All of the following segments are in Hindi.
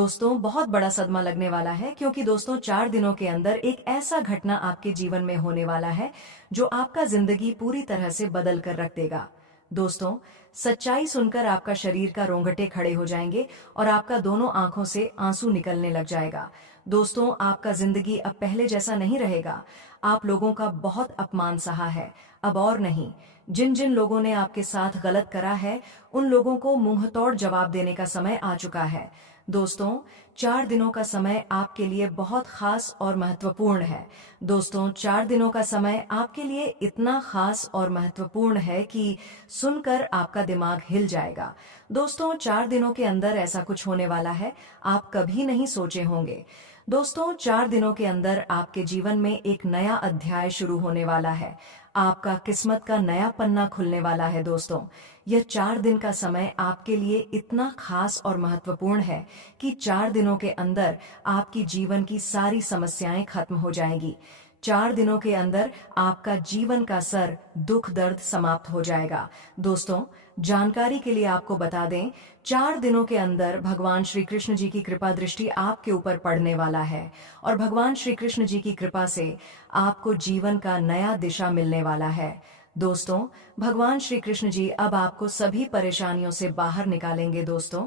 दोस्तों, बहुत बड़ा सदमा लगने वाला है क्योंकि दोस्तों 4 दिनों के अंदर एक ऐसा घटना आपके जीवन में होने वाला है जो आपका जिंदगी पूरी तरह से बदल कर रख देगा। दोस्तों, सच्चाई सुनकर आपका शरीर का रोंगटे खड़े हो जाएंगे और आपका दोनों आंखों से आंसू निकलने लग जाएगा। दोस्तों, आपका जिंदगी अब पहले जैसा नहीं रहेगा। आप लोगों का बहुत अपमान सहा है, अब और नहीं। जिन जिन लोगों ने आपके साथ गलत करा है, उन लोगों को मुंहतोड़ जवाब देने का समय आ चुका है। दोस्तों, 4 दिनों का समय आपके लिए बहुत खास और महत्वपूर्ण है। दोस्तों, 4 दिनों का समय आपके लिए इतना खास और महत्वपूर्ण है कि सुनकर आपका दिमाग हिल जाएगा। दोस्तों, 4 दिनों के अंदर ऐसा कुछ होने वाला है आप कभी नहीं सोचे होंगे। दोस्तों, 4 दिनों के अंदर आपके जीवन में एक नया अध्याय शुरू होने वाला है। आपका किस्मत का नया पन्ना खुलने वाला है। दोस्तों, यह 4 दिन का समय आपके लिए इतना खास और महत्वपूर्ण है कि 4 दिनों के अंदर आपकी जीवन की सारी समस्याएं खत्म हो जाएंगी। 4 दिनों के अंदर आपका जीवन का सर दुख दर्द समाप्त हो जाएगा। दोस्तों, जानकारी के लिए आपको बता दें, 4 दिनों के अंदर भगवान श्री कृष्ण जी की कृपा दृष्टि आपके ऊपर पड़ने वाला है और भगवान श्री कृष्ण जी की कृपा से आपको जीवन का नया दिशा मिलने वाला है। दोस्तों, भगवान श्री कृष्ण जी अब आपको सभी परेशानियों से बाहर निकालेंगे। दोस्तों,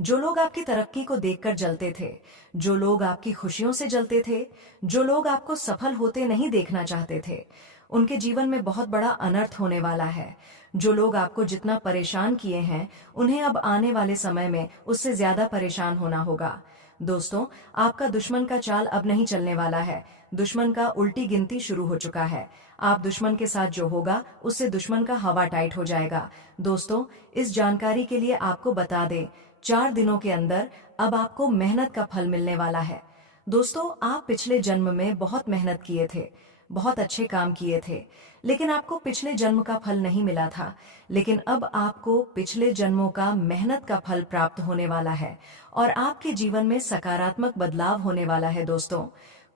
जो लोग आपकी तरक्की को देखकर जलते थे, जो लोग आपकी खुशियों से जलते थे, जो लोग आपको सफल होते नहीं देखना चाहते थे, उनके जीवन में बहुत बड़ा अनर्थ होने वाला है। जो लोग आपको जितना परेशान किए हैं, उन्हें अब आने वाले समय में उससे ज्यादा परेशान होना होगा। दोस्तों, आपका दुश्मन का चाल अब नहीं चलने वाला है। दुश्मन का उल्टी गिनती शुरू हो चुका है। आप दुश्मन के साथ जो होगा उससे दुश्मन का हवा टाइट हो जाएगा। दोस्तों, इस जानकारी के लिए आपको बता दें, 4 दिनों के अंदर अब आपको मेहनत का फल मिलने वाला है। दोस्तों, आप पिछले जन्म में बहुत मेहनत किए थे, बहुत अच्छे काम किए थे, लेकिन आपको पिछले जन्म का फल नहीं मिला था। लेकिन अब आपको पिछले जन्मों का मेहनत का फल प्राप्त होने वाला है और आपके जीवन में सकारात्मक बदलाव होने वाला है। दोस्तों,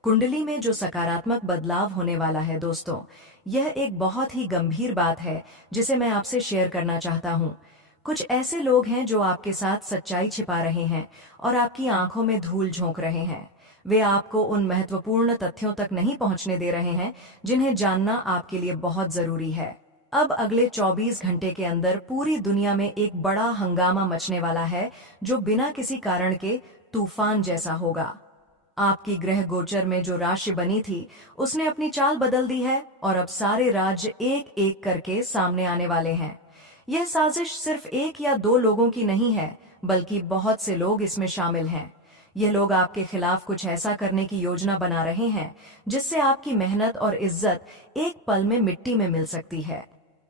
कुंडली में जो सकारात्मक बदलाव होने वाला है, दोस्तों, यह एक बहुत ही गंभीर बात है जिसे मैं आपसे शेयर करना चाहता हूँ। कुछ ऐसे लोग हैं जो आपके साथ सच्चाई छिपा रहे हैं और आपकी आंखों में धूल झोंक रहे हैं। वे आपको उन महत्वपूर्ण तथ्यों तक नहीं पहुंचने दे रहे हैं जिन्हें जानना आपके लिए बहुत जरूरी है। अब अगले 24 घंटे के अंदर पूरी दुनिया में एक बड़ा हंगामा मचने वाला है जो बिना किसी कारण के तूफान जैसा होगा। आपकी ग्रह गोचर में जो राशि बनी थी, उसने अपनी चाल बदल दी है और अब सारे राज्य एक एक करके सामने आने वाले हैं। यह साजिश सिर्फ एक या दो लोगों की नहीं है, बल्कि बहुत से लोग इसमें शामिल हैं। यह लोग आपके खिलाफ कुछ ऐसा करने की योजना बना रहे हैं जिससे आपकी मेहनत और इज्जत एक पल में मिट्टी में मिल सकती है।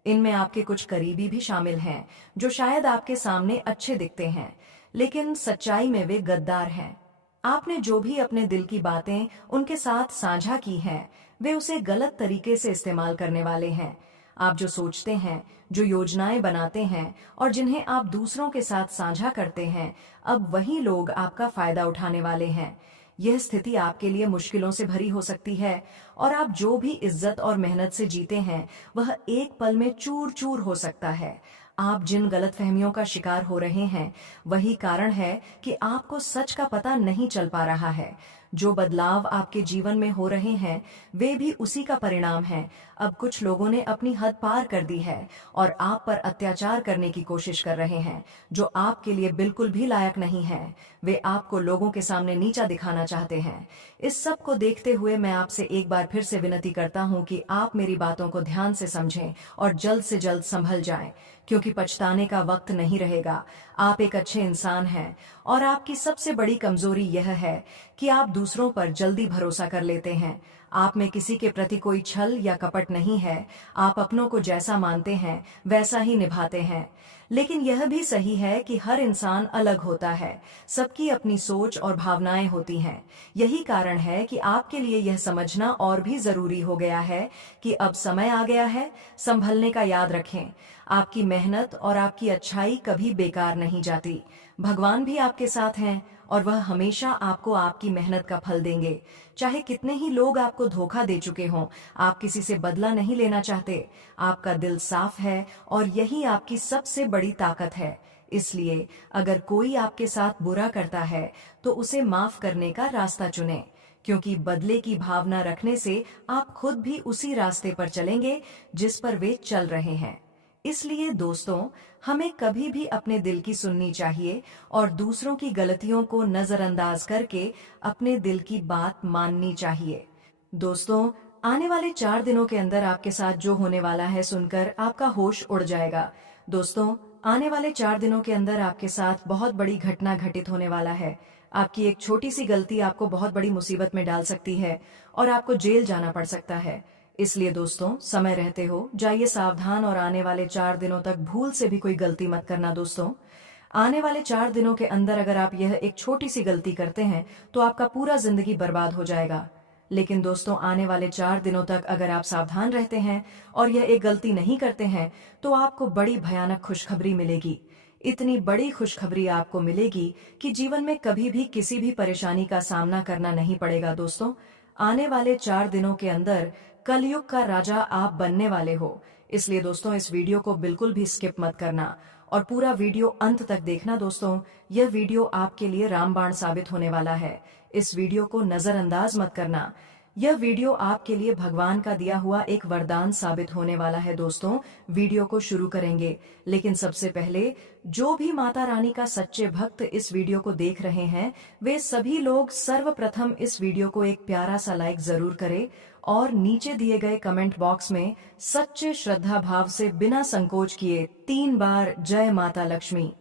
इनमें आपके कुछ करीबी भी शामिल हैं जो शायद आपके सामने अच्छे दिखते हैं, लेकिन सच्चाई में वे गद्दार हैं। आपने जो भी अपने दिल की बातें उनके साथ साझा की हैं, वे उसे गलत तरीके से इस्तेमाल करने वाले हैं। आप जो सोचते हैं, जो योजनाएं बनाते हैं और जिन्हें आप दूसरों के साथ साझा करते हैं, अब वही लोग आपका फायदा उठाने वाले हैं। यह स्थिति आपके लिए मुश्किलों से भरी हो सकती है और आप जो भी इज्जत और मेहनत से जीते हैं, वह एक पल में चूर चूर हो सकता है। आप जिन गलतफहमियों का शिकार हो रहे हैं, वही कारण है कि आपको सच का पता नहीं चल पा रहा है। जो बदलाव आपके जीवन में हो रहे हैं, वे भी उसी का परिणाम हैं। अब कुछ लोगों ने अपनी हद पार कर दी है और आप पर अत्याचार करने की कोशिश कर रहे हैं, जो आपके लिए बिल्कुल भी लायक नहीं है। वे आपको लोगों के सामने नीचा दिखाना चाहते हैं। इस सब को देखते हुए मैं आपसे एक बार फिर से विनती करता हूं कि आप मेरी बातों को ध्यान से समझें और जल्द से जल्द संभल जाएं, क्योंकि पछताने का वक्त नहीं रहेगा। आप एक अच्छे इंसान हैं और आपकी सबसे बड़ी कमजोरी यह है कि आप दूसरों पर जल्दी भरोसा कर लेते हैं। आप में किसी के प्रति कोई छल या कपट नहीं है। आप अपनों को जैसा मानते हैं वैसा ही निभाते हैं। लेकिन यह भी सही है कि हर इंसान अलग होता है, सबकी अपनी सोच और भावनाएं होती हैं। यही कारण है कि आपके लिए यह समझना और भी जरूरी हो गया है कि अब समय आ गया है संभलने का। याद रखें, आपकी मेहनत और आपकी अच्छाई कभी बेकार नहीं जाती। भगवान भी आपके साथ हैं और वह हमेशा आपको आपकी मेहनत का फल देंगे। चाहे कितने ही लोग आपको धोखा दे चुके हों, आप किसी से बदला नहीं लेना चाहते। आपका दिल साफ है और यही आपकी सबसे बड़ी ताकत है। इसलिए अगर कोई आपके साथ बुरा करता है तो उसे माफ करने का रास्ता चुनें, क्योंकि बदले की भावना रखने से आप खुद भी उसी रास्ते पर चलेंगे जिस पर वे चल रहे हैं। इसलिए दोस्तों, हमें कभी भी अपने दिल की सुननी चाहिए और दूसरों की गलतियों को नजरअंदाज करके अपने दिल की बात माननी चाहिए। दोस्तों, आने वाले 4 दिनों के अंदर आपके साथ जो होने वाला है सुनकर आपका होश उड़ जाएगा। दोस्तों, आने वाले 4 दिनों के अंदर आपके साथ बहुत बड़ी घटना घटित होने वाला है। आपकी एक छोटी सी गलती आपको बहुत बड़ी मुसीबत में डाल सकती है और आपको जेल जाना पड़ सकता है। इसलिए दोस्तों, समय रहते हो जाइए सावधान और आने वाले 4 दिनों तक भूल से भी कोई गलती मत करना। दोस्तों, आने वाले 4 दिनों के अंदर अगर आप यह एक छोटी सी गलती करते हैं तो आपका पूरा जिंदगी बर्बाद हो जाएगा। लेकिन दोस्तों, आने वाले 4 दिनों तक अगर आप सावधान रहते हैं और यह एक गलती नहीं करते हैं तो आपको बड़ी भयानक खुशखबरी मिलेगी। इतनी बड़ी खुशखबरी आपको मिलेगी कि जीवन में कभी भी किसी भी परेशानी का सामना करना नहीं पड़ेगा। दोस्तों, आने वाले 4 दिनों के अंदर कलयुग का राजा आप बनने वाले हो। इसलिए दोस्तों, इस वीडियो को बिल्कुल भी स्किप मत करना और पूरा वीडियो अंत तक देखना। दोस्तों, यह वीडियो आपके लिए रामबाण साबित होने वाला है। इस वीडियो को नजरअंदाज मत करना। यह वीडियो आपके लिए भगवान का दिया हुआ एक वरदान साबित होने वाला है। दोस्तों, वीडियो को शुरू करेंगे, लेकिन सबसे पहले जो भी माता रानी का सच्चे भक्त इस वीडियो को देख रहे हैं, वे सभी लोग सर्वप्रथम इस वीडियो को एक प्यारा सा लाइक जरूर करें और नीचे दिए गए कमेंट बॉक्स में सच्चे श्रद्धा भाव से बिना संकोच किए 3 बार जय माता लक्ष्मी,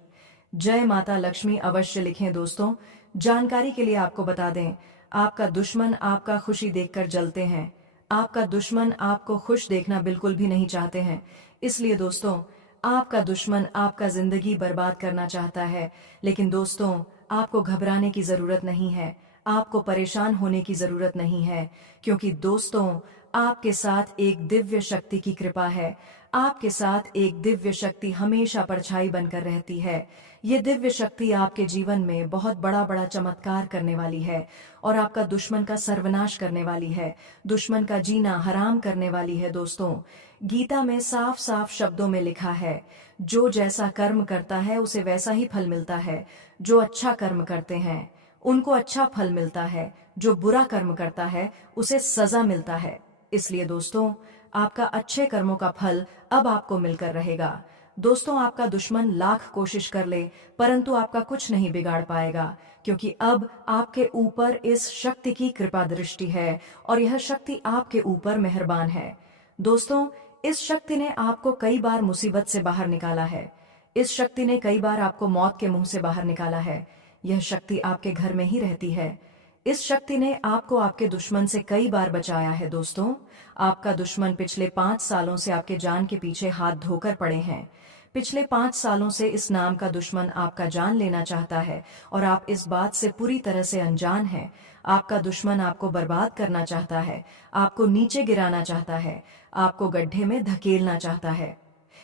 जय माता लक्ष्मी अवश्य लिखें। दोस्तों, जानकारी के लिए आपको बता दें, आपका दुश्मन आपका खुशी देखकर जलते हैं। आपका दुश्मन आपको खुश देखना बिल्कुल भी नहीं चाहते हैं। इसलिए दोस्तों, आपका दुश्मन आपका जिंदगी बर्बाद करना चाहता है। लेकिन दोस्तों, आपको घबराने की जरूरत नहीं है, आपको परेशान होने की जरूरत नहीं है, क्योंकि दोस्तों, आपके साथ एक दिव्य शक्ति की कृपा है। आपके साथ एक दिव्य शक्ति हमेशा परछाई बनकर रहती है। ये दिव्य शक्ति आपके जीवन में बहुत बड़ा बड़ा चमत्कार करने वाली है और आपका दुश्मन का सर्वनाश करने वाली है, दुश्मन का जीना हराम करने वाली है। दोस्तों, गीता में साफ साफ शब्दों में लिखा है, जो जैसा कर्म करता है उसे वैसा ही फल मिलता है। जो अच्छा कर्म करते हैं उनको अच्छा फल मिलता है, जो बुरा कर्म करता है उसे सजा मिलता है। इसलिए दोस्तों, आपका अच्छे कर्मों का फल अब आपको मिलकर रहेगा। दोस्तों, आपका दुश्मन लाख कोशिश कर ले परंतु आपका कुछ नहीं बिगाड़ पाएगा, क्योंकि अब आपके ऊपर इस शक्ति की कृपा दृष्टि है और यह शक्ति आपके ऊपर मेहरबान है। दोस्तों, इस शक्ति ने आपको कई बार मुसीबत से बाहर निकाला है। इस शक्ति ने कई बार आपको मौत के मुंह से बाहर निकाला है। यह शक्ति आपके घर में ही रहती है। इस शक्ति ने आपको आपके दुश्मन से कई बार बचाया है। दोस्तों, आपका दुश्मन पिछले 5 सालों से आपके जान के पीछे हाथ धोकर पड़े हैं। पिछले 5 सालों से इस नाम का दुश्मन आपका जान लेना चाहता है और आप इस बात से पूरी तरह से अनजान हैं। आपका दुश्मन आपको बर्बाद करना चाहता है, आपको नीचे गिराना चाहता है, आपको गड्ढे में धकेलना चाहता है।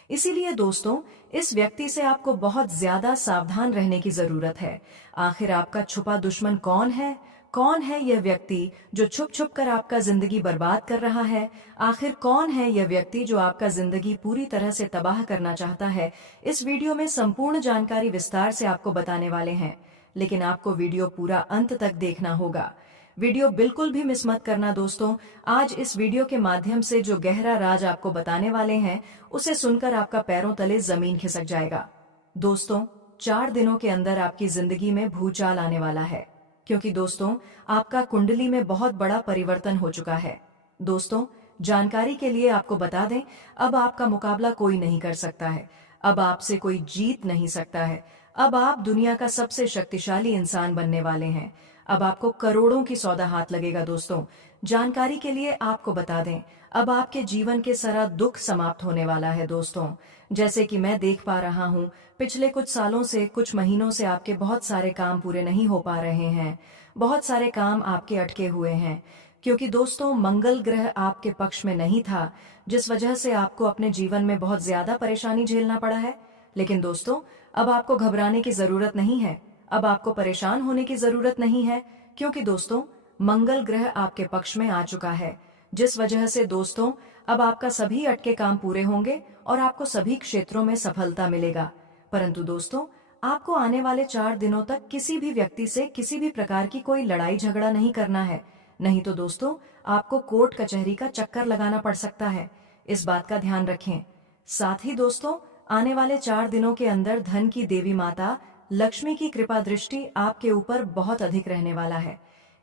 इसीलिए दोस्तों, इस व्यक्ति से आपको बहुत ज्यादा सावधान रहने की जरूरत है। आखिर आपका छुपा दुश्मन कौन है? कौन है यह व्यक्ति जो छुप छुप कर आपका जिंदगी बर्बाद कर रहा है? आखिर कौन है यह व्यक्ति जो आपका जिंदगी पूरी तरह से तबाह करना चाहता है? इस वीडियो में संपूर्ण जानकारी विस्तार से आपको बताने वाले हैं, लेकिन आपको वीडियो पूरा अंत तक देखना होगा। वीडियो बिल्कुल भी मिस मत करना। दोस्तों, आज इस वीडियो के माध्यम से जो गहरा राज आपको बताने वाले हैं, उसे सुनकर आपका पैरों तले जमीन खिसक जाएगा। दोस्तों, 4 दिनों के अंदर आपकी जिंदगी में भूचाल आने वाला है, क्योंकि दोस्तों, आपका कुंडली में बहुत बड़ा परिवर्तन हो चुका है। दोस्तों, जानकारी के लिए आपको बता दें, अब आपका मुकाबला कोई नहीं कर सकता है। अब आपसे कोई जीत नहीं सकता है। अब आप दुनिया का सबसे शक्तिशाली इंसान बनने वाले हैं। अब आपको करोड़ों की सौदा हाथ लगेगा। दोस्तों, जानकारी के लिए आपको बता दें, अब आपके जीवन के सारा दुख समाप्त होने वाला है। दोस्तों, जैसे कि मैं देख पा रहा हूँ, पिछले कुछ सालों से, कुछ महीनों से आपके बहुत सारे काम पूरे नहीं हो पा रहे हैं। बहुत सारे काम आपके अटके हुए हैं, क्योंकि दोस्तों, मंगल ग्रह आपके पक्ष में नहीं था, जिस वजह से आपको अपने जीवन में बहुत ज्यादा परेशानी झेलना पड़ा है। लेकिन दोस्तों, अब आपको घबराने की जरूरत नहीं है, अब आपको परेशान होने की जरूरत नहीं है, क्योंकि दोस्तों, मंगल ग्रह आपके पक्ष में आ चुका है, जिस वजह से दोस्तों, अब आपका सभी अटके काम पूरे होंगे और आपको सभी क्षेत्रों में सफलता मिलेगा। परंतु दोस्तों, आपको आने वाले 4 दिनों तक किसी भी व्यक्ति से किसी भी प्रकार की कोई लड़ाई झगड़ा नहीं करना है। नहीं तो दोस्तों, आपको कोर्ट कचहरी का चक्कर लगाना पड़ सकता है। इस बात का ध्यान रखें। साथ ही दोस्तों, आने वाले 4 दिनों के अंदर धन की देवी माता लक्ष्मी की कृपा दृष्टि आपके ऊपर बहुत अधिक रहने वाला है।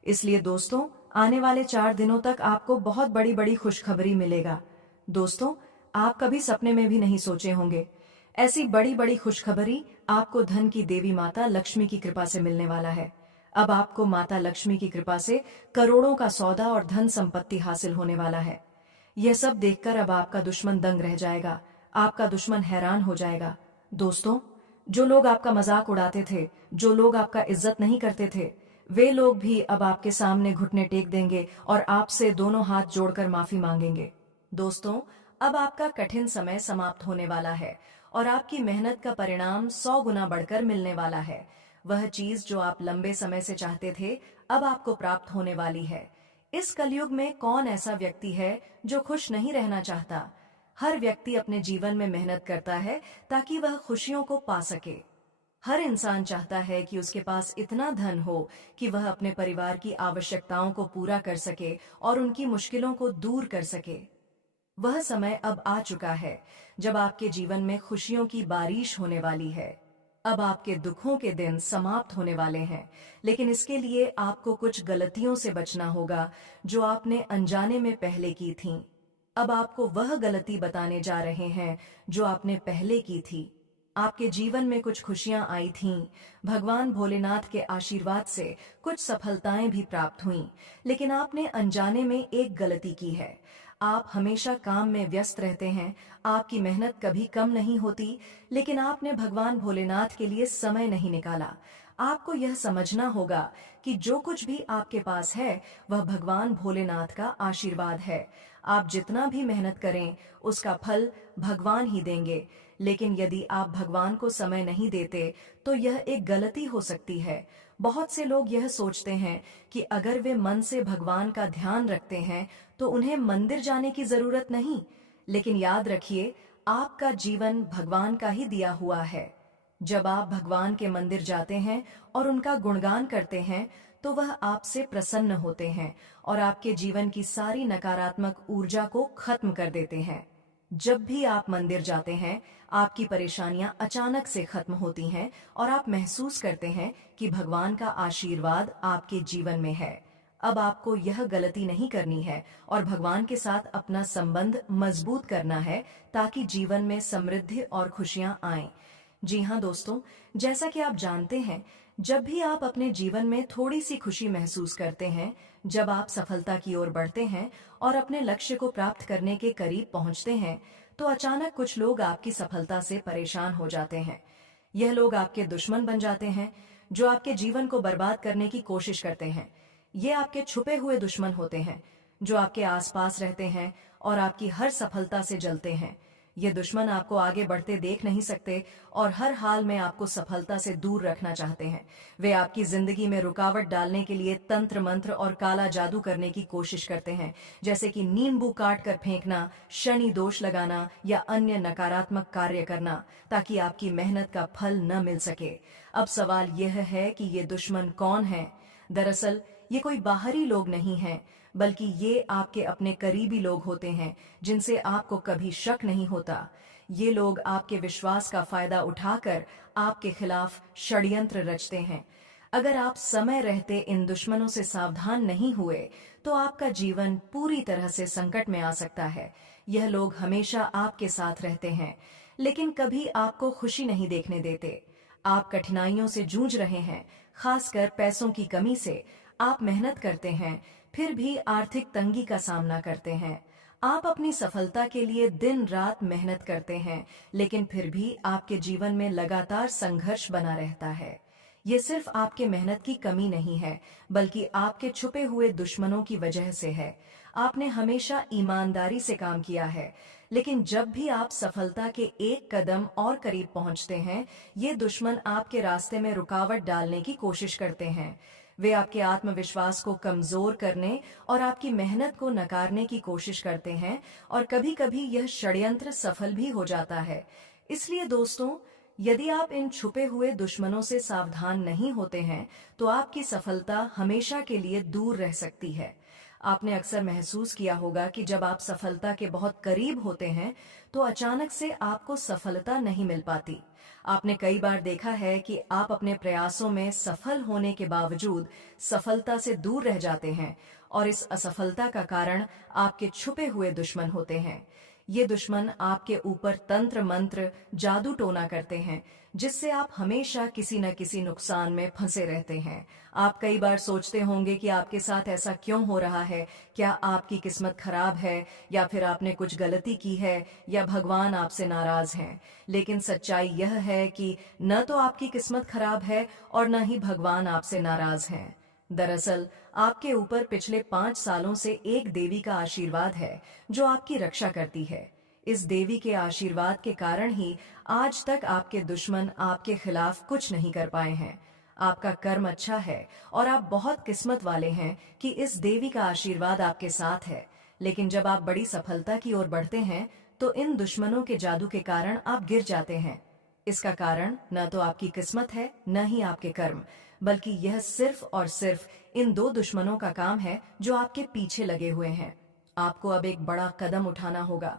इसलिए दोस्तों, आने वाले 4 दिनों तक आपको बहुत बड़ी बड़ी खुशखबरी मिलेगा। दोस्तों, आप कभी सपने में भी नहीं सोचे होंगे, ऐसी बड़ी बड़ी खुशखबरी आपको धन की देवी माता लक्ष्मी की कृपा से मिलने वाला है। अब आपको माता लक्ष्मी की कृपा से करोड़ों का सौदा और धन संपत्ति हासिल होने वाला है। यह सब देखकर अब आपका दुश्मन दंग रह जाएगा, आपका दुश्मन हैरान हो जाएगा। दोस्तों, जो लोग आपका मजाक उड़ाते थे, जो लोग आपका इज्जत नहीं करते थे, वे लोग भी अब आपके सामने घुटने टेक देंगे और आपसे दोनों हाथ जोड़कर माफी मांगेंगे। दोस्तों, अब आपका कठिन समय समाप्त होने वाला है और आपकी मेहनत का परिणाम 100 गुना बढ़कर मिलने वाला है। वह चीज जो आप लंबे समय से चाहते थे, अब आपको प्राप्त होने वाली है। इस कलयुग में कौन ऐसा व्यक्ति है जो खुश नहीं रहना चाहता? हर व्यक्ति अपने जीवन में मेहनत करता है ताकि वह खुशियों को पा सके। हर इंसान चाहता है कि उसके पास इतना धन हो कि वह अपने परिवार की आवश्यकताओं को पूरा कर सके और उनकी मुश्किलों को दूर कर सके। वह समय अब आ चुका है जब आपके जीवन में खुशियों की बारिश होने वाली है। अब आपके दुखों के दिन समाप्त होने वाले हैं, लेकिन इसके लिए आपको कुछ गलतियों से बचना होगा जो आपने अनजाने में पहले की थीं। अब आपको वह गलती बताने जा रहे हैं जो आपने पहले की थी। आपके जीवन में कुछ खुशियां आई थीं, भगवान भोलेनाथ के आशीर्वाद से कुछ सफलताएं भी प्राप्त हुईं, लेकिन आपने अनजाने में एक गलती की है। आप हमेशा काम में व्यस्त रहते हैं, आपकी मेहनत कभी कम नहीं होती, लेकिन आपने भगवान भोलेनाथ के लिए समय नहीं निकाला। आपको यह समझना होगा कि जो कुछ भी आपके पास है वह भगवान भोलेनाथ का आशीर्वाद है। आप जितना भी मेहनत करें उसका फल भगवान ही देंगे, लेकिन यदि आप भगवान को समय नहीं देते तो यह एक गलती हो सकती है। बहुत से लोग यह सोचते हैं कि अगर वे मन से भगवान का ध्यान रखते हैं तो उन्हें मंदिर जाने की जरूरत नहीं, लेकिन याद रखिए, आपका जीवन भगवान का ही दिया हुआ है। जब आप भगवान के मंदिर जाते हैं और उनका गुणगान करते हैं तो वह आपसे प्रसन्न होते हैं और आपके जीवन की सारी नकारात्मक ऊर्जा को खत्म कर देते हैं। जब भी आप मंदिर जाते हैं, आपकी परेशानियां अचानक से खत्म होती हैं और आप महसूस करते हैं कि भगवान का आशीर्वाद आपके जीवन में है। अब आपको यह गलती नहीं करनी है और भगवान के साथ अपना संबंध मजबूत करना है ताकि जीवन में समृद्धि और खुशियां आएं। जी हाँ दोस्तों, जैसा कि आप जानते हैं, जब भी आप अपने जीवन में थोड़ी सी खुशी महसूस करते हैं, जब आप सफलता की ओर बढ़ते हैं और अपने लक्ष्य को प्राप्त करने के करीब पहुंचते हैं, तो अचानक कुछ लोग आपकी सफलता से परेशान हो जाते हैं। यह लोग आपके दुश्मन बन जाते हैं, जो आपके जीवन को बर्बाद करने की कोशिश करते हैं। ये आपके छुपे हुए दुश्मन होते हैं, जो आपके आसपास रहते हैं और आपकी हर सफलता से जलते हैं। ये दुश्मन आपको आगे बढ़ते देख नहीं सकते और हर हाल में आपको सफलता से दूर रखना चाहते हैं। वे आपकी जिंदगी में रुकावट डालने के लिए तंत्र मंत्र और काला जादू करने की कोशिश करते हैं, जैसे कि नींबू काट कर फेंकना, शनि दोष लगाना या अन्य नकारात्मक कार्य करना, ताकि आपकी मेहनत का फल न मिल सके। अब सवाल यह है कि ये दुश्मन कौन है? दरअसल ये कोई बाहरी लोग नहीं हैं, बल्कि ये आपके अपने करीबी लोग होते हैं, जिनसे आपको कभी शक नहीं होता। ये लोग आपके विश्वास का फायदा उठाकर आपके खिलाफ षड्यंत्र रचते हैं। अगर आप समय रहते इन दुश्मनों से सावधान नहीं हुए तो आपका जीवन पूरी तरह से संकट में आ सकता है। यह लोग हमेशा आपके साथ रहते हैं, लेकिन कभी आपको खुशी नहीं देखने देते। आप कठिनाइयों से जूझ रहे हैं, खासकर पैसों की कमी से। आप मेहनत करते हैं, फिर भी आर्थिक तंगी का सामना करते हैं। आप अपनी सफलता के लिए दिन रात मेहनत करते हैं, लेकिन फिर भी आपके जीवन में लगातार संघर्ष बना रहता है। ये सिर्फ आपके मेहनत की कमी नहीं है, बल्कि आपके छुपे हुए दुश्मनों की वजह से है। आपने हमेशा ईमानदारी से काम किया है, लेकिन जब भी आप सफलता के एक कदम और करीब पहुंचते हैं, ये दुश्मन आपके रास्ते में रुकावट डालने की कोशिश करते हैं। वे आपके आत्मविश्वास को कमजोर करने और आपकी मेहनत को नकारने की कोशिश करते हैं और कभी-कभी यह षड्यंत्र सफल भी हो जाता है। इसलिए दोस्तों, यदि आप इन छुपे हुए दुश्मनों से सावधान नहीं होते हैं तो आपकी सफलता हमेशा के लिए दूर रह सकती है। आपने अक्सर महसूस किया होगा कि जब आप सफलता के बहुत करीब होते हैं तो अचानक से आपको सफलता नहीं मिल पाती। आपने कई बार देखा है कि आप अपने प्रयासों में सफल होने के बावजूद सफलता से दूर रह जाते हैं और इस असफलता का कारण आपके छुपे हुए दुश्मन होते हैं। ये दुश्मन आपके ऊपर तंत्र मंत्र जादू टोना करते हैं जिससे आप हमेशा किसी न किसी नुकसान में फंसे रहते हैं। आप कई बार सोचते होंगे कि आपके साथ ऐसा क्यों हो रहा है, क्या आपकी किस्मत खराब है या फिर आपने कुछ गलती की है या भगवान आपसे नाराज हैं। लेकिन सच्चाई यह है कि न तो आपकी किस्मत खराब है और न ही भगवान आपसे नाराज हैं। दरअसल आपके ऊपर पिछले 5 सालों से एक देवी का आशीर्वाद है जो आपकी रक्षा करती है। इस देवी के आशीर्वाद के कारण ही आज तक आपके दुश्मन आपके खिलाफ कुछ नहीं कर पाए हैं। आपका कर्म अच्छा है और आप बहुत किस्मत वाले हैं कि इस देवी का आशीर्वाद आपके साथ है। लेकिन जब आप बड़ी सफलता की ओर बढ़ते हैं तो इन दुश्मनों के जादू के कारण आप गिर जाते हैं। इसका कारण न तो आपकी किस्मत है न ही आपके कर्म, बल्कि यह सिर्फ और सिर्फ इन दो दुश्मनों का काम है जो आपके पीछे लगे हुए हैं। आपको अब एक बड़ा कदम उठाना होगा।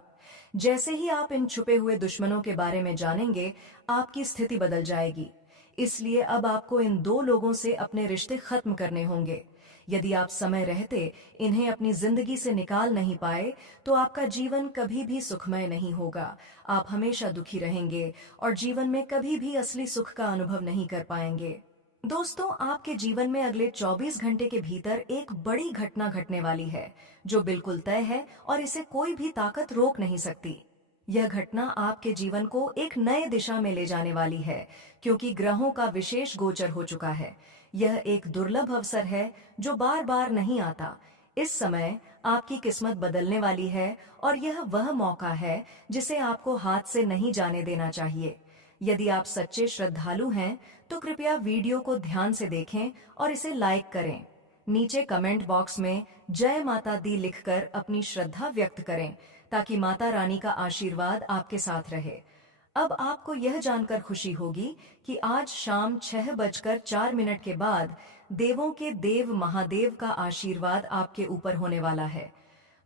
जैसे ही आप इन छुपे हुए दुश्मनों के बारे में जानेंगे, आपकी स्थिति बदल जाएगी। इसलिए अब आपको इन दो लोगों से अपने रिश्ते खत्म करने होंगे। यदि आप समय रहते इन्हें अपनी जिंदगी से निकाल नहीं पाए तो आपका जीवन कभी भी सुखमय नहीं होगा। आप हमेशा दुखी रहेंगे और जीवन में कभी भी असली सुख का अनुभव नहीं कर पाएंगे। दोस्तों, आपके जीवन में अगले 24 घंटे के भीतर एक बड़ी घटना घटने वाली है जो बिल्कुल तय है और इसे कोई भी ताकत रोक नहीं सकती। यह घटना आपके जीवन को एक नए दिशा में ले जाने वाली है क्योंकि ग्रहों का विशेष गोचर हो चुका है। यह एक दुर्लभ अवसर है जो बार बार नहीं आता। इस समय आपकी किस्मत बदलने वाली है और यह वह मौका है जिसे आपको हाथ से नहीं जाने देना चाहिए। यदि आप सच्चे श्रद्धालु हैं तो कृपया वीडियो को ध्यान से देखें और इसे लाइक करें। नीचे कमेंट बॉक्स में जय माता दी लिखकर अपनी श्रद्धा व्यक्त करें ताकि माता रानी का आशीर्वाद आपके साथ रहे। अब आपको यह जानकर खुशी होगी कि आज शाम 6:04 के बाद देवों के देव महादेव का आशीर्वाद आपके ऊपर होने वाला है।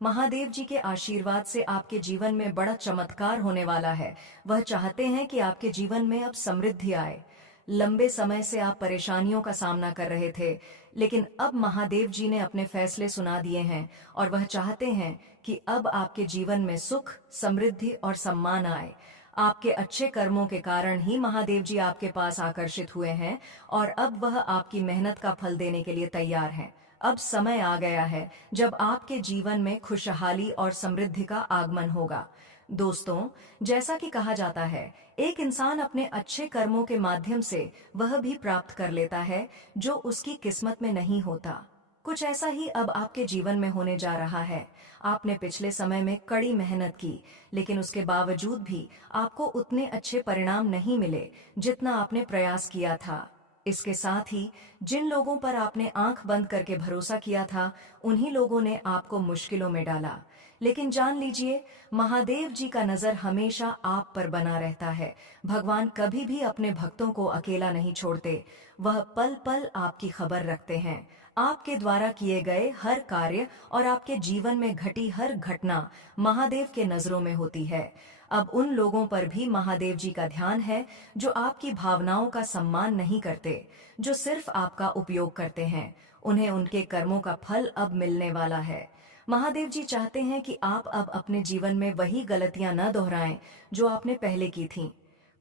महादेव जी के आशीर्वाद से आपके जीवन में बड़ा चमत्कार होने वाला है। वह चाहते हैं कि आपके जीवन में अब समृद्धि आए। लंबे समय से आप परेशानियों का सामना कर रहे थे, लेकिन अब महादेव जी ने अपने फैसले सुना दिए हैं और वह चाहते हैं कि अब आपके जीवन में सुख, समृद्धि और सम्मान आए। आपके अच्छे कर्मों के कारण ही महादेव जी आपके पास आकर्षित हुए हैं और अब वह आपकी मेहनत का फल देने के लिए तैयार हैं। अब समय आ गया है जब आपके जीवन में खुशहाली और समृद्धि का आगमन होगा। दोस्तों, जैसा कि कहा जाता है, एक इंसान अपने अच्छे कर्मों के माध्यम से वह भी प्राप्त कर लेता है जो उसकी किस्मत में नहीं होता। कुछ ऐसा ही अब आपके जीवन में होने जा रहा है। आपने पिछले समय में कड़ी मेहनत की, लेकिन उसके बावजूद भी आपको उतने अच्छे परिणाम नहीं मिले जितना आपने प्रयास किया था। इसके साथ ही जिन लोगों पर आपने आंख बंद करके भरोसा किया था, उन्हीं लोगों ने आपको मुश्किलों में डाला। लेकिन जान लीजिए, महादेव जी का नजर हमेशा आप पर बना रहता है। भगवान कभी भी अपने भक्तों को अकेला नहीं छोड़ते। वह पल पल आपकी खबर रखते हैं। आपके द्वारा किए गए हर कार्य और आपके जीवन में घटी हर घटना महादेव के नजरों में होती है। अब उन लोगों पर भी महादेव जी का ध्यान है जो आपकी भावनाओं का सम्मान नहीं करते, जो सिर्फ आपका उपयोग करते हैं। उन्हें उनके कर्मों का फल अब मिलने वाला है। महादेव जी चाहते हैं कि आप अब अपने जीवन में वही गलतियां न दोहराएं जो आपने पहले की थीं।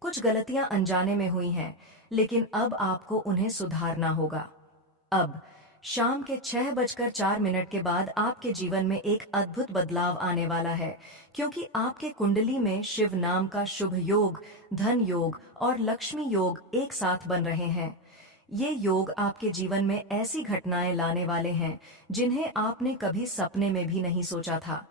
कुछ गलतियां अनजाने में हुई हैं, लेकिन अब आपको उन्हें सुधारना होगा। अब शाम के 6:04 के बाद आपके जीवन में एक अद्भुत बदलाव आने वाला है, क्योंकि आपके कुंडली में शिव नाम का शुभ योग, धन योग और लक्ष्मी योग एक साथ बन रहे हैं। ये योग आपके जीवन में ऐसी घटनाएं लाने वाले हैं जिन्हें आपने कभी सपने में भी नहीं सोचा था।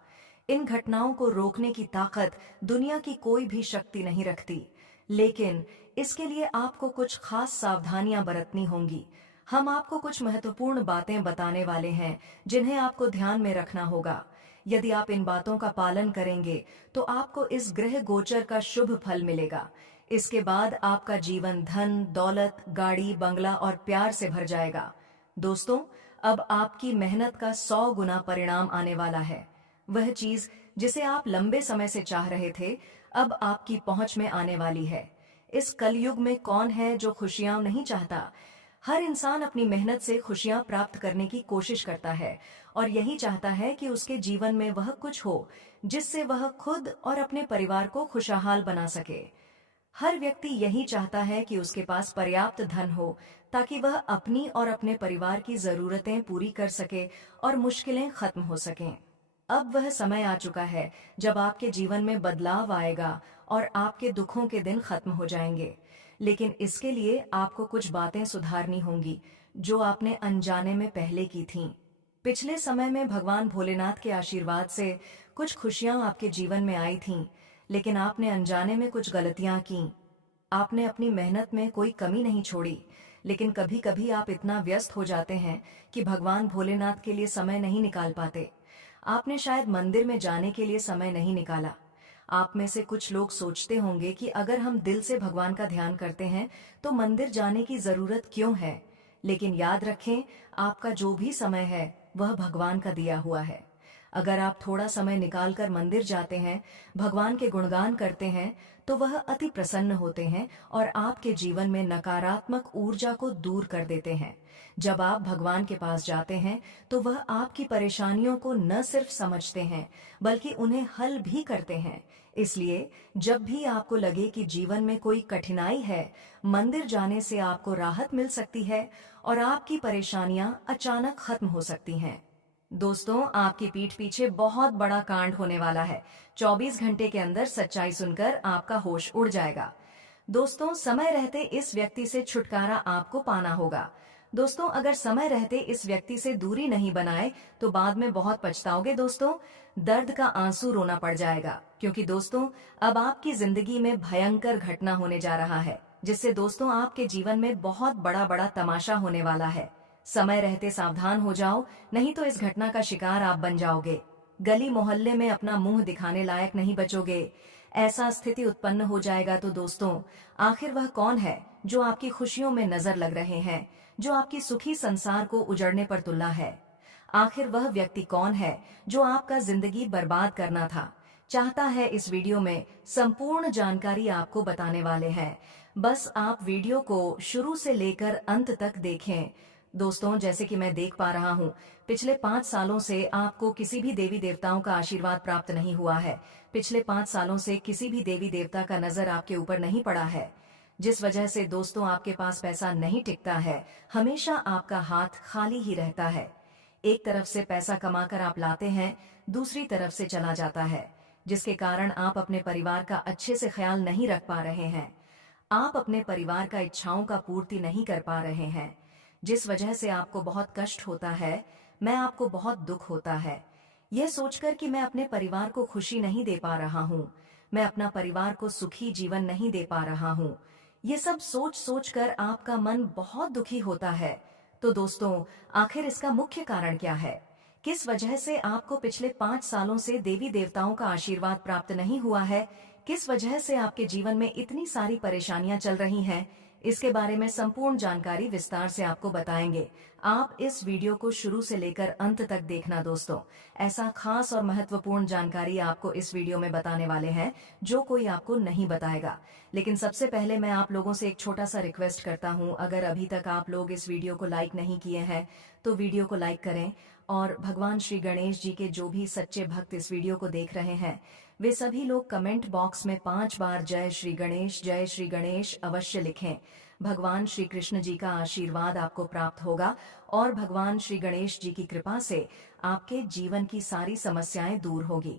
इन घटनाओं को रोकने की ताकत दुनिया की कोई भी शक्ति नहीं रखती, लेकिन इसके लिए आपको कुछ खास सावधानियां बरतनी होंगी। हम आपको कुछ महत्वपूर्ण बातें बताने वाले हैं जिन्हें आपको ध्यान में रखना होगा। यदि आप इन बातों का पालन करेंगे तो आपको इस ग्रह गोचर का शुभ फल मिलेगा। इसके बाद आपका जीवन धन, दौलत, गाड़ी, बंगला और प्यार से भर जाएगा। दोस्तों, अब आपकी मेहनत का 100 गुना परिणाम आने वाला है। वह चीज जिसे आप लंबे समय से चाह रहे थे, अब आपकी पहुंच में आने वाली है। इस कलयुग में कौन है जो खुशियां नहीं चाहता? हर इंसान अपनी मेहनत से खुशियां प्राप्त करने की कोशिश करता है और यही चाहता है कि उसके जीवन में वह कुछ हो जिससे वह खुद और अपने परिवार को खुशहाल बना सके। हर व्यक्ति यही चाहता है कि उसके पास पर्याप्त धन हो ताकि वह अपनी और अपने परिवार की जरूरतें पूरी कर सके और मुश्किलें खत्म हो सकें। अब वह समय आ चुका है जब आपके जीवन में बदलाव आएगा और आपके दुखों के दिन खत्म हो जाएंगे। लेकिन इसके लिए आपको कुछ बातें सुधारनी होंगी जो आपने अनजाने में पहले की थीं। पिछले समय में भगवान भोलेनाथ के आशीर्वाद से कुछ खुशियां आपके जीवन में आई थीं, लेकिन आपने अनजाने में कुछ गलतियां की। आपने अपनी मेहनत में कोई कमी नहीं छोड़ी, लेकिन कभी कभी आप इतना व्यस्त हो जाते हैं कि भगवान भोलेनाथ के लिए समय नहीं निकाल पाते। आपने शायद मंदिर में जाने के लिए समय नहीं निकाला। आप में से कुछ लोग सोचते होंगे कि अगर हम दिल से भगवान का ध्यान करते हैं तो मंदिर जाने की जरूरत क्यों है। लेकिन याद रखें, आपका जो भी समय है वह भगवान का दिया हुआ है। अगर आप थोड़ा समय निकालकर मंदिर जाते हैं, भगवान के गुणगान करते हैं, तो वह अति प्रसन्न होते हैं और आपके जीवन में नकारात्मक ऊर्जा को दूर कर देते हैं। जब आप भगवान के पास जाते हैं तो वह आपकी परेशानियों को न सिर्फ समझते हैं बल्कि उन्हें हल भी करते हैं। इसलिए जब भी आपको लगे कि जीवन में कोई कठिनाई है, मंदिर जाने से आपको राहत मिल सकती है और आपकी परेशानियां अचानक खत्म हो सकती हैं। दोस्तों, आपकी पीठ पीछे बहुत बड़ा कांड होने वाला है। 24 घंटे के अंदर सच्चाई सुनकर आपका होश उड़ जाएगा। दोस्तों, समय रहते इस व्यक्ति से छुटकारा आपको पाना होगा। दोस्तों, अगर समय रहते इस व्यक्ति से दूरी नहीं बनाए तो बाद में बहुत पछताओगे। दोस्तों, दर्द का आंसू रोना पड़ जाएगा, क्योंकि दोस्तों अब आपकी जिंदगी में भयंकर घटना होने जा रहा है, जिससे दोस्तों आपके जीवन में बहुत बड़ा बड़ा तमाशा होने वाला है। समय रहते सावधान हो जाओ, नहीं तो इस घटना का शिकार आप बन जाओगे। गली मोहल्ले में अपना मुंह दिखाने लायक नहीं बचोगे। ऐसा स्थिति उत्पन्न हो जाएगा। तो दोस्तों, आखिर वह कौन है जो आपकी खुशियों में नजर लग रहे हैं, जो आपकी सुखी संसार को उजड़ने पर तुला है? आखिर वह व्यक्ति कौन है जो आपका जिंदगी बर्बाद करना था चाहता है? इस वीडियो में संपूर्ण जानकारी आपको बताने वाले हैं। बस आप वीडियो को शुरू से लेकर अंत तक देखें। दोस्तों, जैसे कि मैं देख पा रहा हूँ, पिछले 5 सालों से आपको किसी भी देवी देवताओं का आशीर्वाद प्राप्त नहीं हुआ है। पिछले 5 सालों से किसी भी देवी देवता का नजर आपके ऊपर नहीं पड़ा है, जिस वजह से दोस्तों आपके पास पैसा नहीं टिकता है। हमेशा आपका हाथ खाली ही रहता है। एक तरफ से पैसा कमाकर आप लाते हैं, दूसरी तरफ से चला जाता है, जिसके कारण आप अपने परिवार का अच्छे से ख्याल नहीं रख पा रहे हैं। आप अपने परिवार का इच्छाओं का पूर्ति नहीं कर पा रहे हैं, जिस वजह से आपको बहुत कष्ट होता है। मैं आपको बहुत दुख होता है यह सोचकर कि मैं अपने परिवार को खुशी नहीं दे पा रहा हूँ, मैं अपना परिवार को सुखी जीवन नहीं दे पा रहा हूँ। ये सब सोच सोच कर आपका मन बहुत दुखी होता है। तो दोस्तों, आखिर इसका मुख्य कारण क्या है? किस वजह से आपको पिछले 5 सालों से देवी देवताओं का आशीर्वाद प्राप्त नहीं हुआ है? किस वजह से आपके जीवन में इतनी सारी परेशानियां चल रही हैं? इसके बारे में संपूर्ण जानकारी विस्तार से आपको बताएंगे। आप इस वीडियो को शुरू से लेकर अंत तक देखना। दोस्तों, ऐसा खास और महत्वपूर्ण जानकारी आपको इस वीडियो में बताने वाले हैं जो कोई आपको नहीं बताएगा। लेकिन सबसे पहले मैं आप लोगों से एक छोटा सा रिक्वेस्ट करता हूं, अगर अभी तक आप लोग इस वीडियो को लाइक नहीं किए हैं तो वीडियो को लाइक करें और भगवान श्री गणेश जी के जो भी सच्चे भक्त इस वीडियो को देख रहे हैं वे सभी लोग कमेंट बॉक्स में 5 बार जय श्री गणेश अवश्य लिखें। भगवान श्री कृष्ण जी का आशीर्वाद आपको प्राप्त होगा और भगवान श्री गणेश जी की कृपा से आपके जीवन की सारी समस्याएं दूर होगी।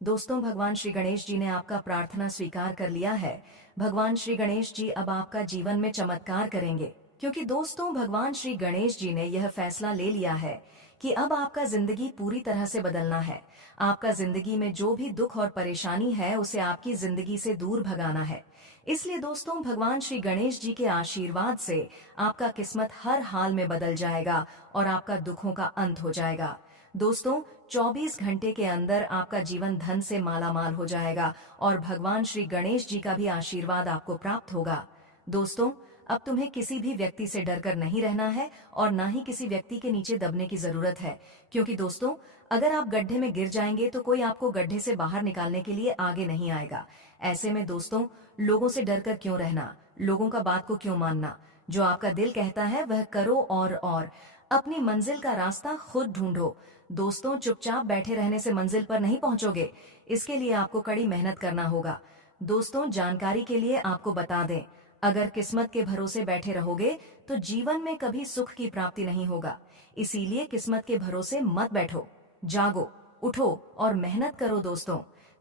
दोस्तों, भगवान श्री गणेश जी ने आपका प्रार्थना स्वीकार कर लिया है। भगवान श्री गणेश जी अब आपका जीवन में चमत्कार करेंगे, क्योंकि दोस्तों भगवान श्री गणेश जी ने यह फैसला ले लिया है कि अब आपका जिंदगी पूरी तरह से बदलना है। आपका जिंदगी में जो भी दुख और परेशानी है उसे आपकी जिंदगी से दूर भगाना है। इसलिए दोस्तों, भगवान श्री गणेश जी के आशीर्वाद से आपका किस्मत हर हाल में बदल जाएगा और आपका दुखों का अंत हो जाएगा। दोस्तों 24 घंटे के अंदर आपका जीवन धन से मालामाल हो जाएगा और भगवान श्री गणेश जी का भी आशीर्वाद आपको प्राप्त होगा। दोस्तों अब तुम्हें किसी भी व्यक्ति से डरकर नहीं रहना है और ना ही किसी व्यक्ति के नीचे दबने की जरूरत है, क्योंकि दोस्तों अगर आप गड्ढे में गिर जाएंगे तो कोई आपको गड्ढे से बाहर निकालने के लिए आगे नहीं आएगा। ऐसे में दोस्तों लोगों से डरकर क्यों रहना, लोगों का बात को क्यों मानना। जो आपका दिल कहता है वह करो और अपनी मंजिल का रास्ता खुद ढूंढो। दोस्तों चुपचाप बैठे रहने से मंजिल पर नहीं पहुंचोगे, इसके लिए आपको कड़ी मेहनत करना होगा। दोस्तों जानकारी के लिए आपको बता दें, अगर किस्मत के भरोसे बैठे रहोगे तो जीवन में कभी सुख की प्राप्ति नहीं होगा। इसीलिए किस्मत के भरोसे मत बैठो, जागो, उठो और मेहनत करो दोस्तों।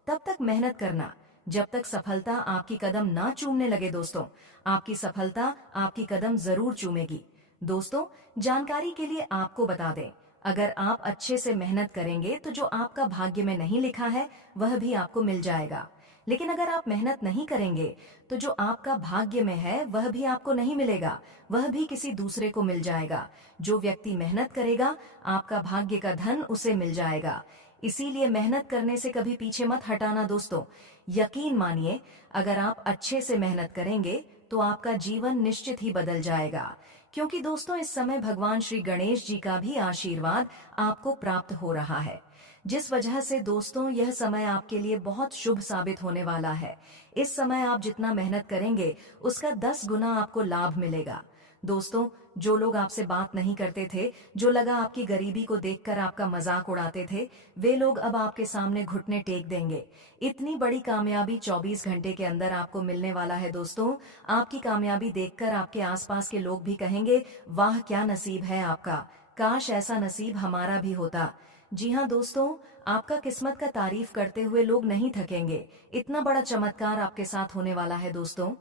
तब तक मेहनत करना जब तक सफलता आपकी कदम ना चूमने लगे। दोस्तों आपकी सफलता आपकी कदम जरूर चूमेगी। दोस्तों जानकारी के लिए आपको बता दें, अगर आप अच्छे से मेहनत करेंगे तो जो आपका भाग्य में नहीं लिखा है वह भी आपको मिल जाएगा। लेकिन अगर आप मेहनत नहीं करेंगे तो जो आपका भाग्य में है वह भी आपको नहीं मिलेगा, वह भी किसी दूसरे को मिल जाएगा। जो व्यक्ति मेहनत करेगा आपका भाग्य का धन उसे मिल जाएगा। इसीलिए मेहनत करने से कभी पीछे मत हटाना दोस्तों। यकीन मानिए अगर आप अच्छे से मेहनत करेंगे तो आपका जीवन निश्चित ही बदल जाएगा, क्योंकि दोस्तों इस समय भगवान श्री गणेश जी का भी आशीर्वाद आपको प्राप्त हो रहा है, जिस वजह से दोस्तों यह समय आपके लिए बहुत शुभ साबित होने वाला है। इस समय आप जितना मेहनत करेंगे उसका 10 गुना आपको लाभ मिलेगा। दोस्तों जो लोग आपसे बात नहीं करते थे, जो लगा आपकी गरीबी को देखकर आपका मजाक उड़ाते थे, वे लोग अब आपके सामने घुटने टेक देंगे। इतनी बड़ी कामयाबी 24 घंटे के अंदर आपको मिलने वाला है। दोस्तों आपकी कामयाबी देखकर आपके आसपास के लोग भी कहेंगे, वाह क्या नसीब है आपका, काश ऐसा नसीब हमारा भी होता। जी हाँ दोस्तों, आपका किस्मत का तारीफ करते हुए लोग नहीं थकेंगे। इतना बड़ा चमत्कार आपके साथ होने वाला है। दोस्तों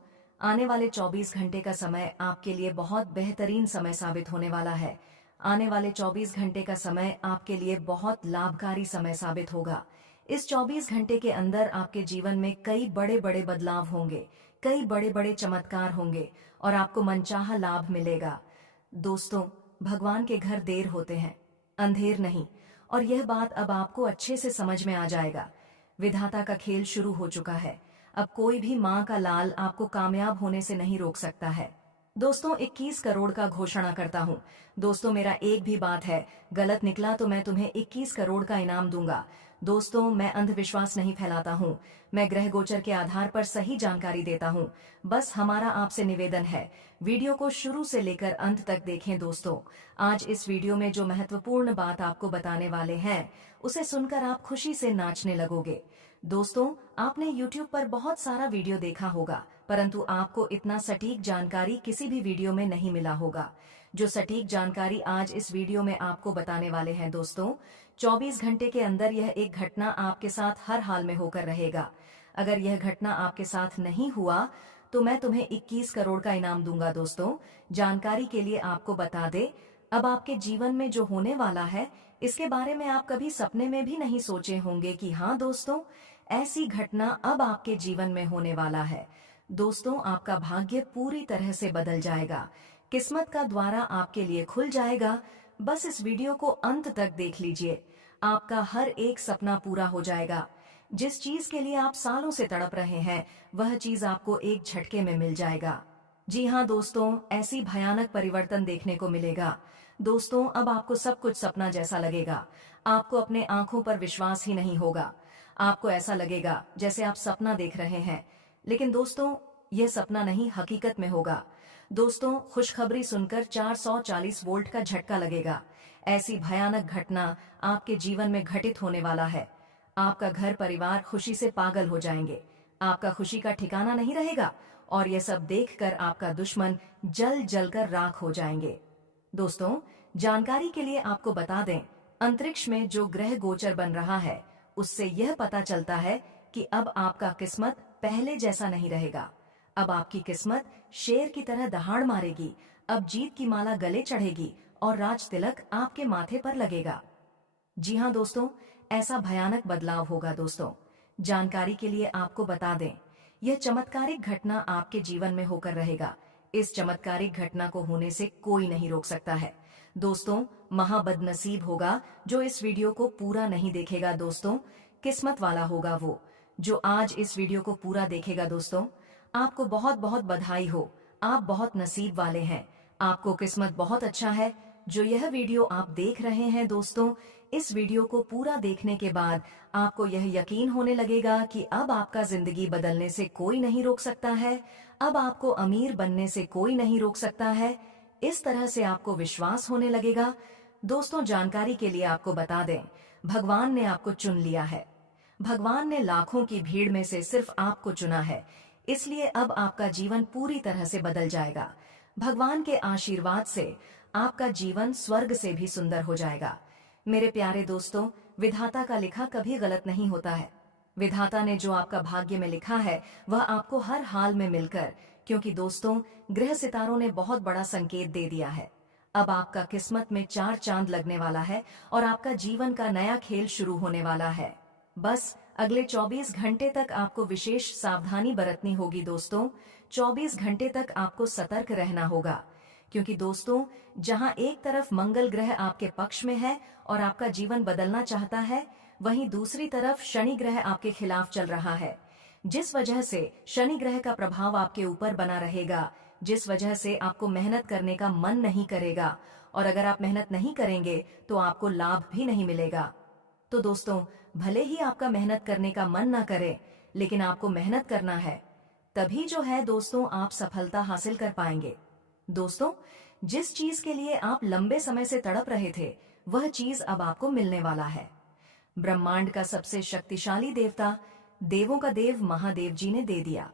आने वाले 24 घंटे का समय आपके लिए बहुत बेहतरीन समय साबित होने वाला है। आने वाले 24 घंटे का समय आपके लिए बहुत लाभकारी समय साबित होगा। इस 24 घंटे के अंदर आपके जीवन में कई बड़े बड़े बदलाव होंगे, कई बड़े बड़े चमत्कार होंगे और आपको मनचाहा लाभ मिलेगा। दोस्तों भगवान के घर देर होते हैं, अंधेर नहीं, और यह बात अब आपको अच्छे से समझ में आ जाएगा। विधाता का खेल शुरू हो चुका है। अब कोई भी माँ का लाल आपको कामयाब होने से नहीं रोक सकता है। दोस्तों 21 करोड़ का घोषणा करता हूँ। दोस्तों मेरा एक भी बात है गलत निकला तो मैं तुम्हें 21 करोड़ का इनाम दूंगा। दोस्तों मैं अंधविश्वास नहीं फैलाता हूँ, मैं ग्रह गोचर के आधार पर सही जानकारी देता हूँ। बस हमारा आपसे निवेदन है, वीडियो को शुरू से लेकर अंत तक देखें। दोस्तों आज इस वीडियो में जो महत्वपूर्ण बात आपको बताने वाले हैं उसे सुनकर आप खुशी से नाचने लगोगे। दोस्तों आपने YouTube पर बहुत सारा वीडियो देखा होगा, परंतु आपको इतना सटीक जानकारी किसी भी वीडियो में नहीं मिला होगा। जो सटीक जानकारी आज इस वीडियो में आपको बताने वाले हैं दोस्तों, 24 घंटे के अंदर यह एक घटना आपके साथ हर हाल में होकर रहेगा। अगर यह घटना आपके साथ नहीं हुआ तो मैं तुम्हें 21 करोड़ का इनाम दूंगा। दोस्तों जानकारी के लिए आपको बता दे, अब आपके जीवन में जो होने वाला है इसके बारे में आप कभी सपने में भी नहीं सोचे होंगे कि हाँ दोस्तों ऐसी घटना अब आपके जीवन में होने वाला है। दोस्तों आपका भाग्य पूरी तरह से बदल जाएगा, किस्मत का द्वारा आपके लिए खुल जाएगा। बस इस वीडियो को अंत तक देख लीजिए, आपका हर एक सपना पूरा हो जाएगा। जिस चीज के लिए आप सालों से तड़प रहे हैं वह चीज आपको एक झटके में मिल जाएगा। जी हाँ दोस्तों ऐसी भयानक परिवर्तन देखने को मिलेगा। दोस्तों अब आपको सब कुछ सपना जैसा लगेगा, आपको अपने आंखों पर विश्वास ही नहीं होगा। आपको ऐसा लगेगा जैसे आप सपना देख रहे हैं, लेकिन दोस्तों यह सपना नहीं हकीकत में होगा। दोस्तों खुशखबरी सुनकर 440 वोल्ट का झटका लगेगा। ऐसी भयानक घटना आपके जीवन में घटित होने वाला है। आपका घर परिवार खुशी से पागल हो जाएंगे, आपका खुशी का ठिकाना नहीं रहेगा और यह सब देखकर आपका दुश्मन जल जल कर राख हो जाएंगे। दोस्तों जानकारी के लिए आपको बता दें, अंतरिक्ष में जो ग्रह गोचर बन रहा है उससे यह पता चलता है कि अब आपका किस्मत पहले जैसा नहीं रहेगा। अब आपकी किस्मत शेर की तरह दहाड़ मारेगी, अब जीत की माला गले चढ़ेगी और राज तिलक आपके माथे पर लगेगा। जी हाँ दोस्तों ऐसा भयानक बदलाव होगा। दोस्तों जानकारी के लिए आपको बता दें, यह चमत्कारिक घटना आपके जीवन में होकर रहेगा। इस चमत्कारिक घटना को होने से कोई नहीं रोक सकता है। दोस्तों महाबदनसीब होगा जो इस वीडियो को पूरा नहीं देखेगा दोस्तों। किस्मत वाला होगा वो जो आज इस वीडियो को पूरा देखेगा दोस्तों। आपको बहुत बहुत बधाई हो, आप बहुत नसीब वाले हैं, आपको किस्मत बहुत अच्छा है जो यह वीडियो आप देख रहे हैं दोस्तों। इस वीडियो को पूरा देखने के बाद आपको यह यकीन होने लगेगा कि अब आपका जिंदगी बदलने से कोई नहीं रोक सकता है, अब आपको अमीर बनने से कोई नहीं रोक सकता है। इस तरह से आपको विश्वास होने लगेगा। दोस्तों, जानकारी के लिए आपको बता दें, भगवान ने आपको चुन लिया है। भगवान ने लाखों की भीड़ में से सिर्फ आपको चुना है, इसलिए अब आपका जीवन पूरी तरह से बदल जाएगा। भगवान के आशीर्वाद से आपका जीवन स्वर्ग से भी सुंदर हो जाएगा। मेरे प्यारे दोस्तों, विधाता का लिखा कभी गलत नहीं होता है। विधाता ने जो आपका भाग्य में लिखा है वह आपको हर हाल में मिलकर, क्योंकि दोस्तों ग्रह सितारों ने बहुत बड़ा संकेत दे दिया है। अब आपका किस्मत में 4 चांद लगने वाला है और आपका जीवन का नया खेल शुरू होने वाला है। बस अगले 24 घंटे तक आपको विशेष सावधानी बरतनी होगी दोस्तों। 24 घंटे तक आपको सतर्क रहना होगा, क्योंकि दोस्तों जहां एक तरफ मंगल ग्रह आपके पक्ष में है और आपका जीवन बदलना चाहता है, वहीं दूसरी तरफ शनि ग्रह आपके खिलाफ चल रहा है, जिस वजह से शनि ग्रह का प्रभाव आपके ऊपर बना रहेगा, जिस वजह से आपको मेहनत करने का मन नहीं करेगा, और अगर आप मेहनत नहीं करेंगे तो आपको लाभ भी नहीं मिलेगा। तो दोस्तों, भले ही आपका मेहनत करने का मन ना करे, लेकिन आपको मेहनत करना है, तभी जो है दोस्तों आप सफलता हासिल कर पाएंगे। दोस्तों, जिस चीज के लिए आप लंबे समय से तड़प रहे थे, वह चीज अब आपको मिलने वाला है। ब्रह्मांड का सबसे शक्तिशाली देवता, देवों का देव महादेव जी ने दे दिया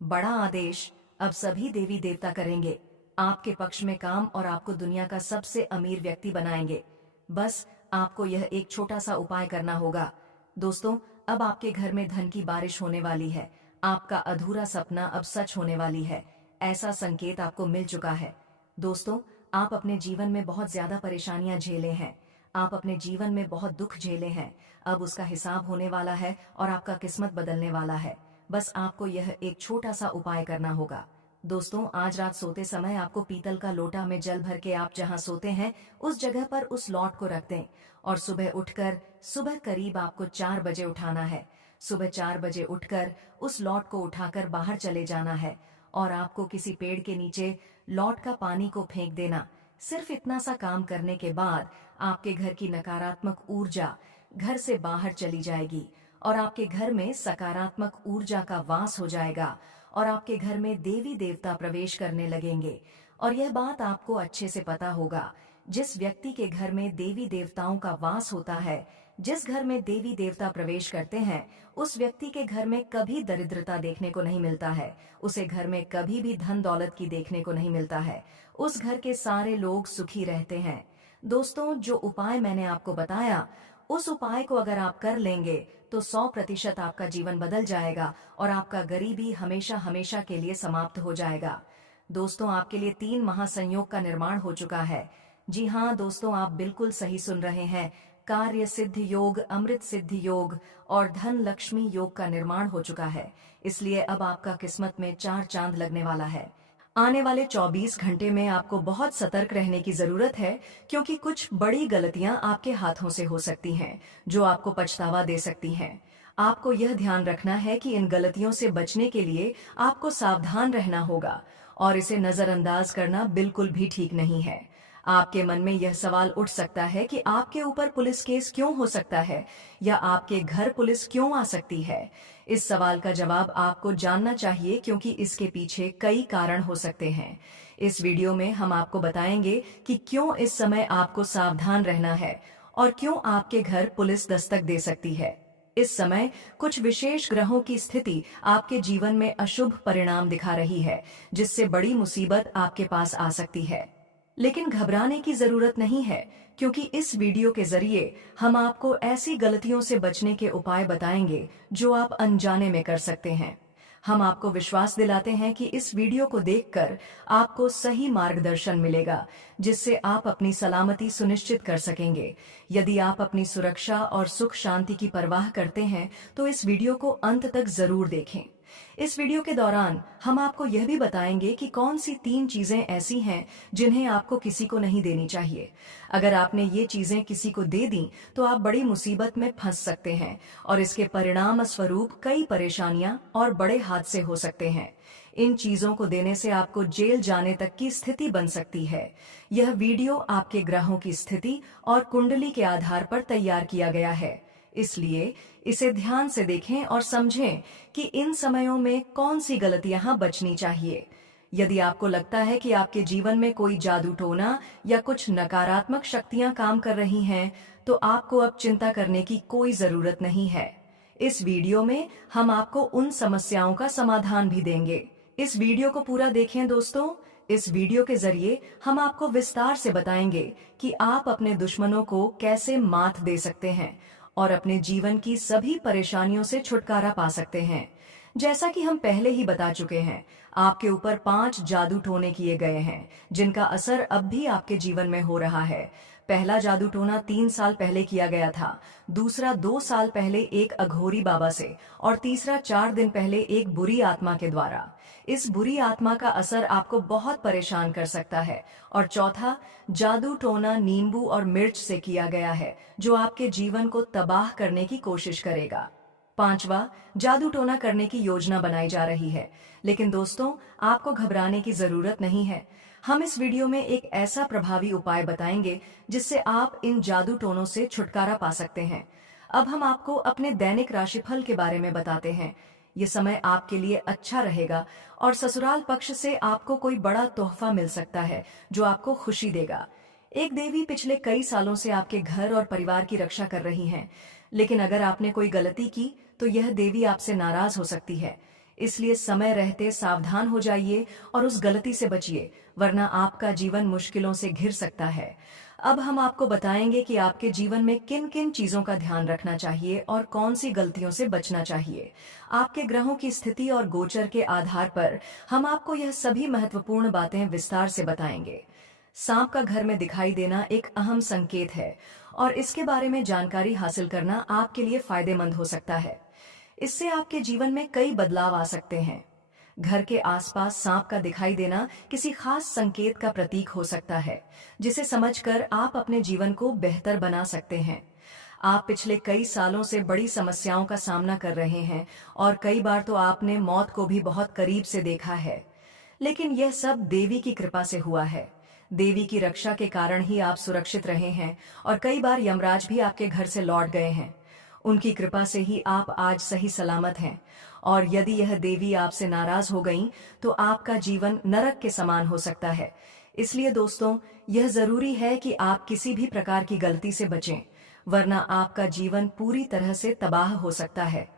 बड़ा आदेश। अब सभी देवी देवता करेंगे आपके पक्ष में काम और आपको दुनिया का सबसे अमीर व्यक्ति बनाएंगे। बस आपको यह एक छोटा सा उपाय करना होगा। दोस्तों, अब आपके घर में धन की बारिश होने वाली है, आपका अधूरा सपना अब सच होने वाली है, ऐसा संकेत आपको मिल चुका है। दोस्तों, आप अपने जीवन में बहुत ज्यादा परेशानियां झेले हैं, आप अपने जीवन में बहुत दुख झेले हैं, अब उसका हिसाब होने वाला है और आपका किस्मत बदलने वाला है। बस आपको यह एक छोटा सा उपाय करना होगा। दोस्तों, आज रात सोते समय आपको पीतल का लोटा में जल भर के आप जहां सोते हैं उस जगह पर उस लौट को रख दें और सुबह उठकर, सुबह करीब आपको 4 बजे उठाना है। सुबह 4 बजे उठकर उस लौट को उठाकर बाहर चले जाना है और आपको किसी पेड़ के नीचे लौट का पानी को फेंक देना। सिर्फ इतना सा काम करने के बाद आपके घर की नकारात्मक ऊर्जा घर से बाहर चली जाएगी और आपके घर में सकारात्मक ऊर्जा का वास हो जाएगा और आपके घर में देवी देवता प्रवेश करने लगेंगे। और यह बात आपको अच्छे से पता होगा, जिस व्यक्ति के घर में देवी देवताओं का वास होता है, जिस घर में देवी देवता प्रवेश करते हैं, उस व्यक्ति के घर में कभी दरिद्रता देखने को नहीं मिलता है, उसे घर में कभी भी धन दौलत की देखने को नहीं मिलता है, उस घर के सारे लोग सुखी रहते हैं। दोस्तों, जो उपाय मैंने आपको बताया, उस उपाय को अगर आप कर लेंगे तो 100% आपका जीवन बदल जाएगा और आपका गरीबी हमेशा हमेशा के लिए समाप्त हो जाएगा। दोस्तों, आपके लिए 3 महासंयोग का निर्माण हो चुका है। जी हाँ दोस्तों, आप बिल्कुल सही सुन रहे हैं। कार्य सिद्ध योग, अमृत सिद्ध योग और धन लक्ष्मी योग का निर्माण हो चुका है। इसलिए अब आपका किस्मत में 4 चांद लगने वाला है। आने वाले 24 घंटे में आपको बहुत सतर्क रहने की जरूरत है, क्योंकि कुछ बड़ी गलतियां आपके हाथों से हो सकती हैं, जो आपको पछतावा दे सकती हैं। आपको यह ध्यान रखना है कि इन गलतियों से बचने के लिए आपको सावधान रहना होगा और इसे नजरअंदाज करना बिल्कुल भी ठीक नहीं है। आपके मन में यह सवाल उठ सकता है कि आपके ऊपर पुलिस केस क्यों हो सकता है या आपके घर पुलिस क्यों आ सकती है। इस सवाल का जवाब आपको जानना चाहिए, क्योंकि इसके पीछे कई कारण हो सकते हैं। इस वीडियो में हम आपको बताएंगे कि क्यों इस समय आपको सावधान रहना है और क्यों आपके घर पुलिस दस्तक दे सकती है। इस समय कुछ विशेष ग्रहों की स्थिति आपके जीवन में अशुभ परिणाम दिखा रही है, जिससे बड़ी मुसीबत आपके पास आ सकती है। लेकिन घबराने की जरूरत नहीं है, क्योंकि इस वीडियो के जरिए हम आपको ऐसी गलतियों से बचने के उपाय बताएंगे जो आप अनजाने में कर सकते हैं। हम आपको विश्वास दिलाते हैं कि इस वीडियो को देखकर आपको सही मार्गदर्शन मिलेगा, जिससे आप अपनी सलामती सुनिश्चित कर सकेंगे। यदि आप अपनी सुरक्षा और सुख शांति की परवाह करते हैं तो इस वीडियो को अंत तक जरूर देखें। इस वीडियो के दौरान हम आपको यह भी बताएंगे कि कौन सी 3 चीजें ऐसी हैं जिन्हें आपको किसी को नहीं देनी चाहिए। अगर आपने ये चीजें किसी को दे दी तो आप बड़ी मुसीबत में फंस सकते हैं और इसके परिणाम स्वरूप कई परेशानियां और बड़े हादसे हो सकते हैं। इन चीजों को देने से आपको जेल जाने तक की स्थिति बन सकती है। यह वीडियो आपके ग्रहों की स्थिति और कुंडली के आधार पर तैयार किया गया है, इसलिए इसे ध्यान से देखें और समझें कि इन समयों में कौन सी गलतियां बचनी चाहिए। यदि आपको लगता है कि आपके जीवन में कोई जादू टोना या कुछ नकारात्मक शक्तियां काम कर रही हैं, तो आपको अब चिंता करने की कोई जरूरत नहीं है। इस वीडियो में हम आपको उन समस्याओं का समाधान भी देंगे। इस वीडियो को पूरा देखें दोस्तों। इस वीडियो के जरिए हम आपको विस्तार से बताएंगे कि आप अपने दुश्मनों को कैसे मात दे सकते हैं और अपने जीवन की सभी परेशानियों से छुटकारा पा सकते हैं। जैसा कि हम पहले ही बता चुके हैं, आपके ऊपर 5 जादू टोने किए गए हैं जिनका असर अब भी आपके जीवन में हो रहा है। पहला जादू टोना 3 साल पहले किया गया था, दूसरा 2 साल पहले एक अघोरी बाबा से और तीसरा 4 दिन पहले एक बुरी आत्मा के द्वारा। इस बुरी आत्मा का असर आपको बहुत परेशान कर सकता है। और चौथा जादू टोना नींबू और मिर्च से किया गया है, जो आपके जीवन को तबाह करने की कोशिश करेगा। पांचवा जादू टोना करने की योजना बनाई जा रही है, लेकिन दोस्तों आपको घबराने की जरूरत नहीं है। हम इस वीडियो में एक ऐसा प्रभावी उपाय बताएंगे जिससे आप इन जादू टोनों से छुटकारा पा सकते हैं। अब हम आपको अपने दैनिक राशिफल के बारे में बताते हैं। ये समय आपके लिए अच्छा रहेगा और ससुराल पक्ष से आपको कोई बड़ा तोहफा मिल सकता है जो आपको खुशी देगा। एक देवी पिछले कई सालों से आपके घर और परिवार की रक्षा कर रही हैं, लेकिन अगर आपने कोई गलती की तो यह देवी आपसे नाराज हो सकती है। इसलिए समय रहते सावधान हो जाइए और उस गलती से बचिए, वरना आपका जीवन मुश्किलों से घिर सकता है। अब हम आपको बताएंगे कि आपके जीवन में किन किन चीजों का ध्यान रखना चाहिए और कौन सी गलतियों से बचना चाहिए। आपके ग्रहों की स्थिति और गोचर के आधार पर हम आपको यह सभी महत्वपूर्ण बातें विस्तार से बताएंगे। सांप का घर में दिखाई देना एक अहम संकेत है और इसके बारे में जानकारी हासिल करना आपके लिए फायदेमंद हो सकता है। इससे आपके जीवन में कई बदलाव आ सकते हैं। घर के आसपास सांप का दिखाई देना किसी खास संकेत का प्रतीक हो सकता है, जिसे समझकर आप अपने जीवन को बेहतर बना सकते हैं। आप पिछले कई सालों से बड़ी समस्याओं का सामना कर रहे हैं और कई बार तो आपने मौत को भी बहुत करीब से देखा है, लेकिन यह सब देवी की कृपा से हुआ है। देवी की रक्षा के कारण ही आप सुरक्षित रहे हैं और कई बार यमराज भी आपके घर से लौट गए हैं। उनकी कृपा से ही आप आज सही सलामत हैं, और यदि यह देवी आपसे नाराज हो गईं, तो आपका जीवन नरक के समान हो सकता है। इसलिए दोस्तों, यह जरूरी है कि आप किसी भी प्रकार की गलती से बचें, वरना आपका जीवन पूरी तरह से तबाह हो सकता है।